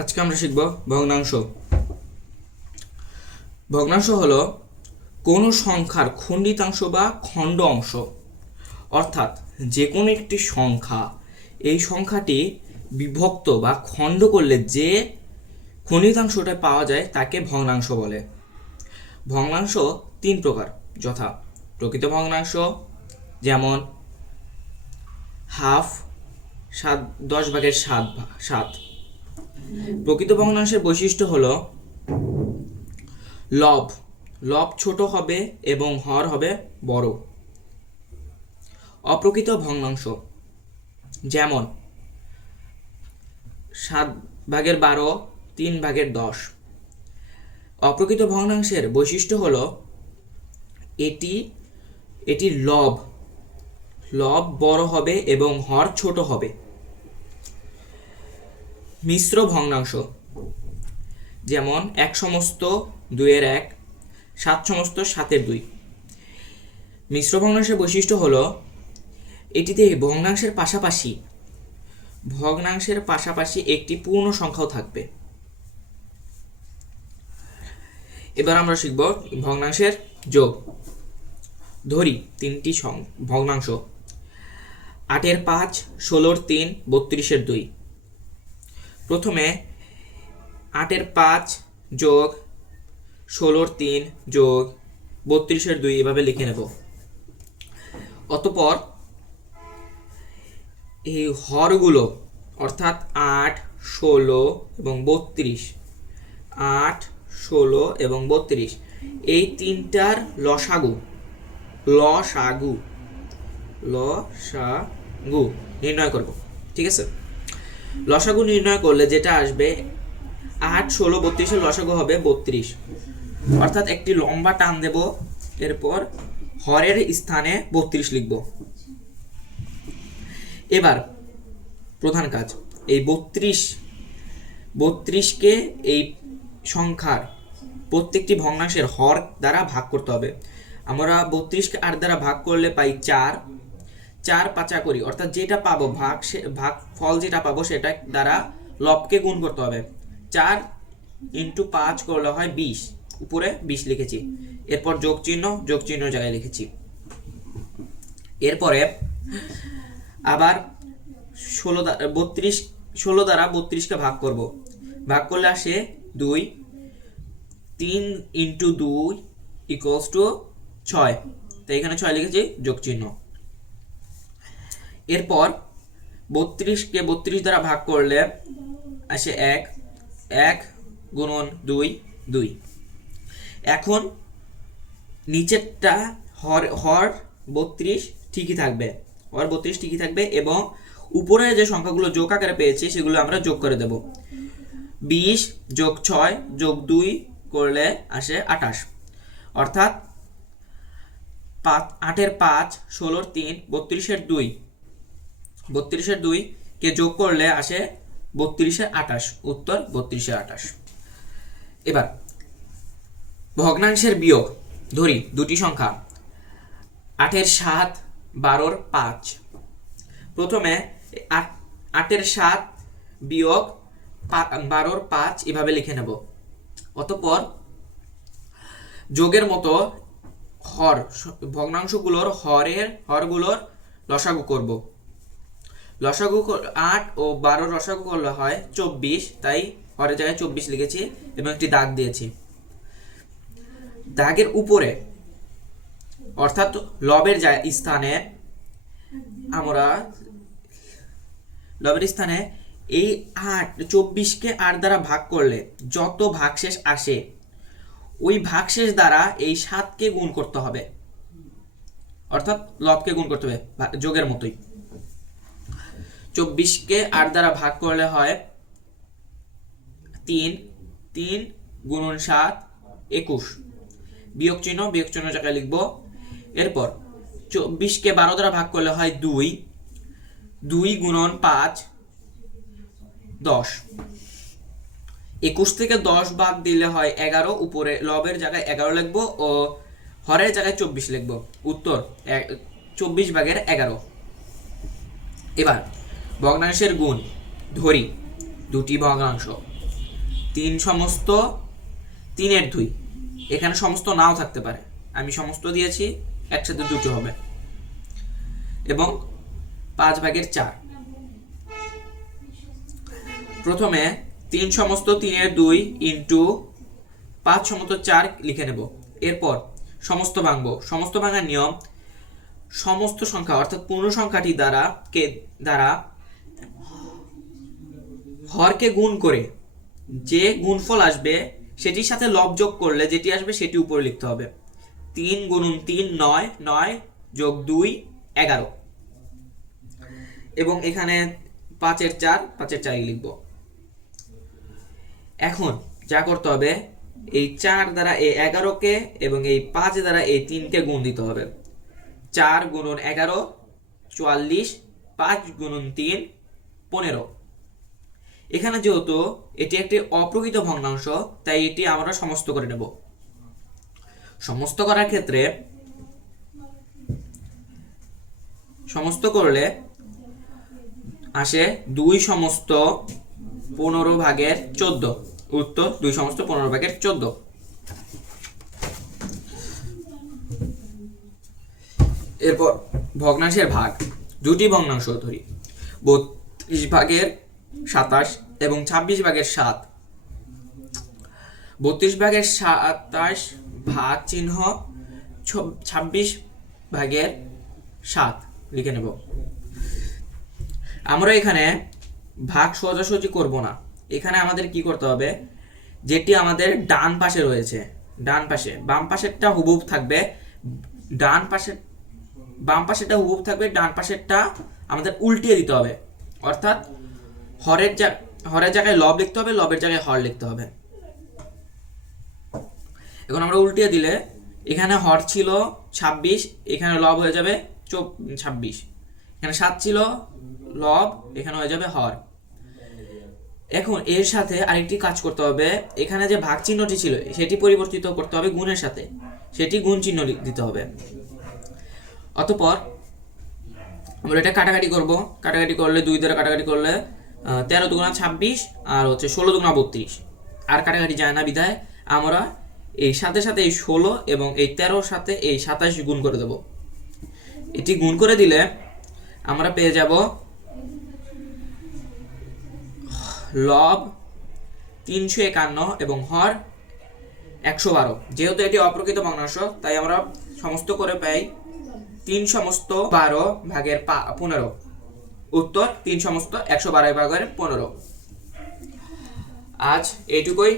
আজকে আমরা শিখব ভগ্নাংশ। ভগ্নাংশ হলো কোনো সংখ্যার খণ্ডিতাংশ বা খণ্ড অংশ, অর্থাৎ যে কোনো একটি সংখ্যা, এই সংখ্যাটি বিভক্ত বা খণ্ড করলে যে খণ্ডিতাংশটা পাওয়া যায় তাকে ভগ্নাংশ বলে। ভগ্নাংশ তিন প্রকার, যথা প্রকৃত ভগ্নাংশ, যেমন হাফ, 10/7। প্রকৃত ভগ্নাংশের বৈশিষ্ট্য হলো লব লব ছোট হবে এবং হর হবে বড়। অপ্রকৃত ভগ্নাংশ যেমন 7/12, 3/10। অপ্রকৃত ভগ্নাংশের বৈশিষ্ট্য হলো এটি লব বড় হবে এবং হর ছোট হবে। মিশ্র ভগ্নাংশ যেমন 1/2-1, 7/7-2। মিশ্র ভগ্নাংশের বৈশিষ্ট্য হলো এটিতে ভগ্নাংশের পাশাপাশি একটি পূর্ণ সংখ্যাও থাকবে। এবার আমরা শিখব ভগ্নাংশের যোগ। ধরি তিনটি ভগ্নাংশ, 8/5, 16/3, 32/2। প্রথমে 8/5 যোগ 16/3 যোগ 32/2 এভাবে লিখে নেব। অতঃপর এই হরগুলো অর্থাৎ 8, 16 এবং 32, 8, 16 এবং 32 এই তিনটার লসাগু নির্ণয় করব। ঠিক আছে, লসাগু নির্ণয় করলে যেটা আসবে 8, 16, 32 লসাগু হবে 32। অর্থাৎ একটি লম্বা টান দেব, এরপর হরের স্থানে 32 লিখব। এবার প্রধান কাজ, এই 32কে এই সংখ্যার প্রত্যেকটি ভগ্নাংশের হর দ্বারা ভাগ করতে হবে। আমরা 32কে 8 দ্বারা ভাগ করলে পাই 4 5 করি, অর্থাৎ যেটা পাবো ভাগ ফল যেটা পাবো সেটা দ্বারা লবকে গুণ করতে হবে। 4 × 5 করলে হয় 20, উপরে 20 লিখেছি। এরপর যোগ চিহ্ন জায়গায় লিখেছি। এরপরে আবার 16 দ্বারা 32কে ভাগ করব। ভাগ করলে আসে 2, 3 × 2 = 6, তাই এখানে 6 লিখেছি, যোগ চিহ্ন। এরপর 32কে 32 দ্বারা ভাগ করলে আসে 1, 1 × 2 2। এখন নিচেরটা হর 32 ঠিকই থাকবে এবং উপরে যে সংখ্যাগুলো যোগ আকারে পেয়েছি সেগুলো আমরা যোগ করে দেব। 20 যোগ 6 যোগ 2 করলে আসে 28। অর্থাৎ 8/5, 16/3, 32/2 কে যোগ করলে আসে 32/28। উত্তর 32/28। এবার ভগ্নাংশের বিয়োগ। ধরি দুটি সংখ্যা, 8/7, 12/5। প্রথমে 8/7 বিয়োগ 12/5 এভাবে লিখে নেব। অতঃপর যোগের মতো ভগ্নাংশগুলোর হরগুলোর লসাগু করব। 8 ও 12 লসাগু করলে হয় 24, তাই হরের জায়গায় 24 লিখেছি এবং একটি দাগ দিয়েছি। দাগের উপরে অর্থাৎ লবের স্থানে এই 24কে 8 দ্বারা ভাগ করলে যত ভাগশেষ আসে ওই ভাগশেষ দ্বারা এই 7কে গুণ করতে হবে, অর্থাৎ লবকে গুণ করতে হবে যোগের মতোই। 24কে 8 দ্বারা ভাগ করলে হয় 3, 3 × 7 21। বিয়োগ চিহ্ন জায়গায় লিখব। এরপর 24কে 12 দ্বারা ভাগ করলে হয় 2, 2 × 5 10। 21 থেকে 10 বাদ দিলে হয় 11, উপরে লবের জায়গায় 11 লিখব ও হরের জায়গায় 24 লিখব। উত্তর 24/11। এবার ভগ্নাংশের গুণ। ধরি দুটি ভগ্নাংশ, 3 সমস্ত 3-এর 2, এখানে সমস্ত নাও থাকতে পারে, আমি সমস্ত দিয়েছি, একসাথে দুটো হবে, এবং 5/4। প্রথমে 3 সমস্ত 3-এর 2 ইন্টু 5 সমস্ত 4 লিখে নেব। এরপর সমস্ত ভাঙবো। সমস্ত ভাঙার নিয়ম, সমস্ত সংখ্যা অর্থাৎ পূর্ণ সংখ্যাটি দ্বারা হরকে গুণ করে যে গুণফল আসবে সেটির সাথে লব যোগ করলে যেটি আসবে সেটি উপরে লিখতে হবে। 3 × 3 9, 9 + 2 11, এবং এখানে 5-এর 4, 5-এর 4 লিখব। এখন যা করতে হবে, এই 4 দ্বারা এই 11কে এবং এই 5 দ্বারা এই 3কে গুণ দিতে হবে। 4 × 11 44, 5 × 3 15। এখানে যেহেতু এটি একটি অপ্রকৃত ভগ্নাংশ, তাই এটি আমরা সমস্ত করে নেব। সমস্ত করার ক্ষেত্রে সমস্ত করলে আসে 2 সমস্ত 15/14। উত্তর 2 সমস্ত 15/14। এরপর ভগ্নাংশের ভাগ। দুটি ভগ্নাংশ ধরি, 32/27 এবং 26/7। 32/27 ভাগ চিহ্ন 26/7 লিখে নেব। আমরা এখানে ভাগ সোজাসুজি করব না, এখানে আমাদের কি করতে হবে, যেটি আমাদের ডান পাশে রয়েছে, ডান পাশে, বাম পাশেরটা হুবহু থাকবে, বাম পাশেরটা হুবহু থাকবে, ডান পাশেরটা আমাদের উল্টিয়ে দিতে হবে, অর্থাৎ হরের জায়গায় লব লিখতে হবে, লবের জায়গায় হর লিখতে হবে। এখন আমরা উল্টিয়ে দিলে এখানে হর ছিল 26, এখানে লব হয়ে যাবে 26, এখানে 7 ছিল লব, এখানে হয়ে যাবে হর। এখন এর সাথে আরেকটি কাজ করতে হবে, এখানে যে ভাগ চিহ্নটি ছিল সেটি পরিবর্তিত করতে হবে গুণের সাথে, সেটি গুণ চিহ্ন দিতে হবে। অতঃপর আমরা এটা কাটাকাটি করব। কাটাকাটি করলে 2 দ্বারা কাটাকাটি করলে 13 × 26 আর হচ্ছে 16 × 32, আর কাটাকাটি যায় না, বিধায় আমরা এই সাথে সাথে এই 16 এবং এই 13 সাথে এই 27 গুণ করে দেব। এটি গুণ করে দিলে আমরা পেয়ে যাব লব 351 এবং হর 112। যেহেতু এটি অপ্রকৃত ভগ্নাংশ, তাই আমরা সমস্ত করে পাই 3 সমস্ত 12/15। উত্তর 3 সমস্ত 112/15। আজ এইটুকুই।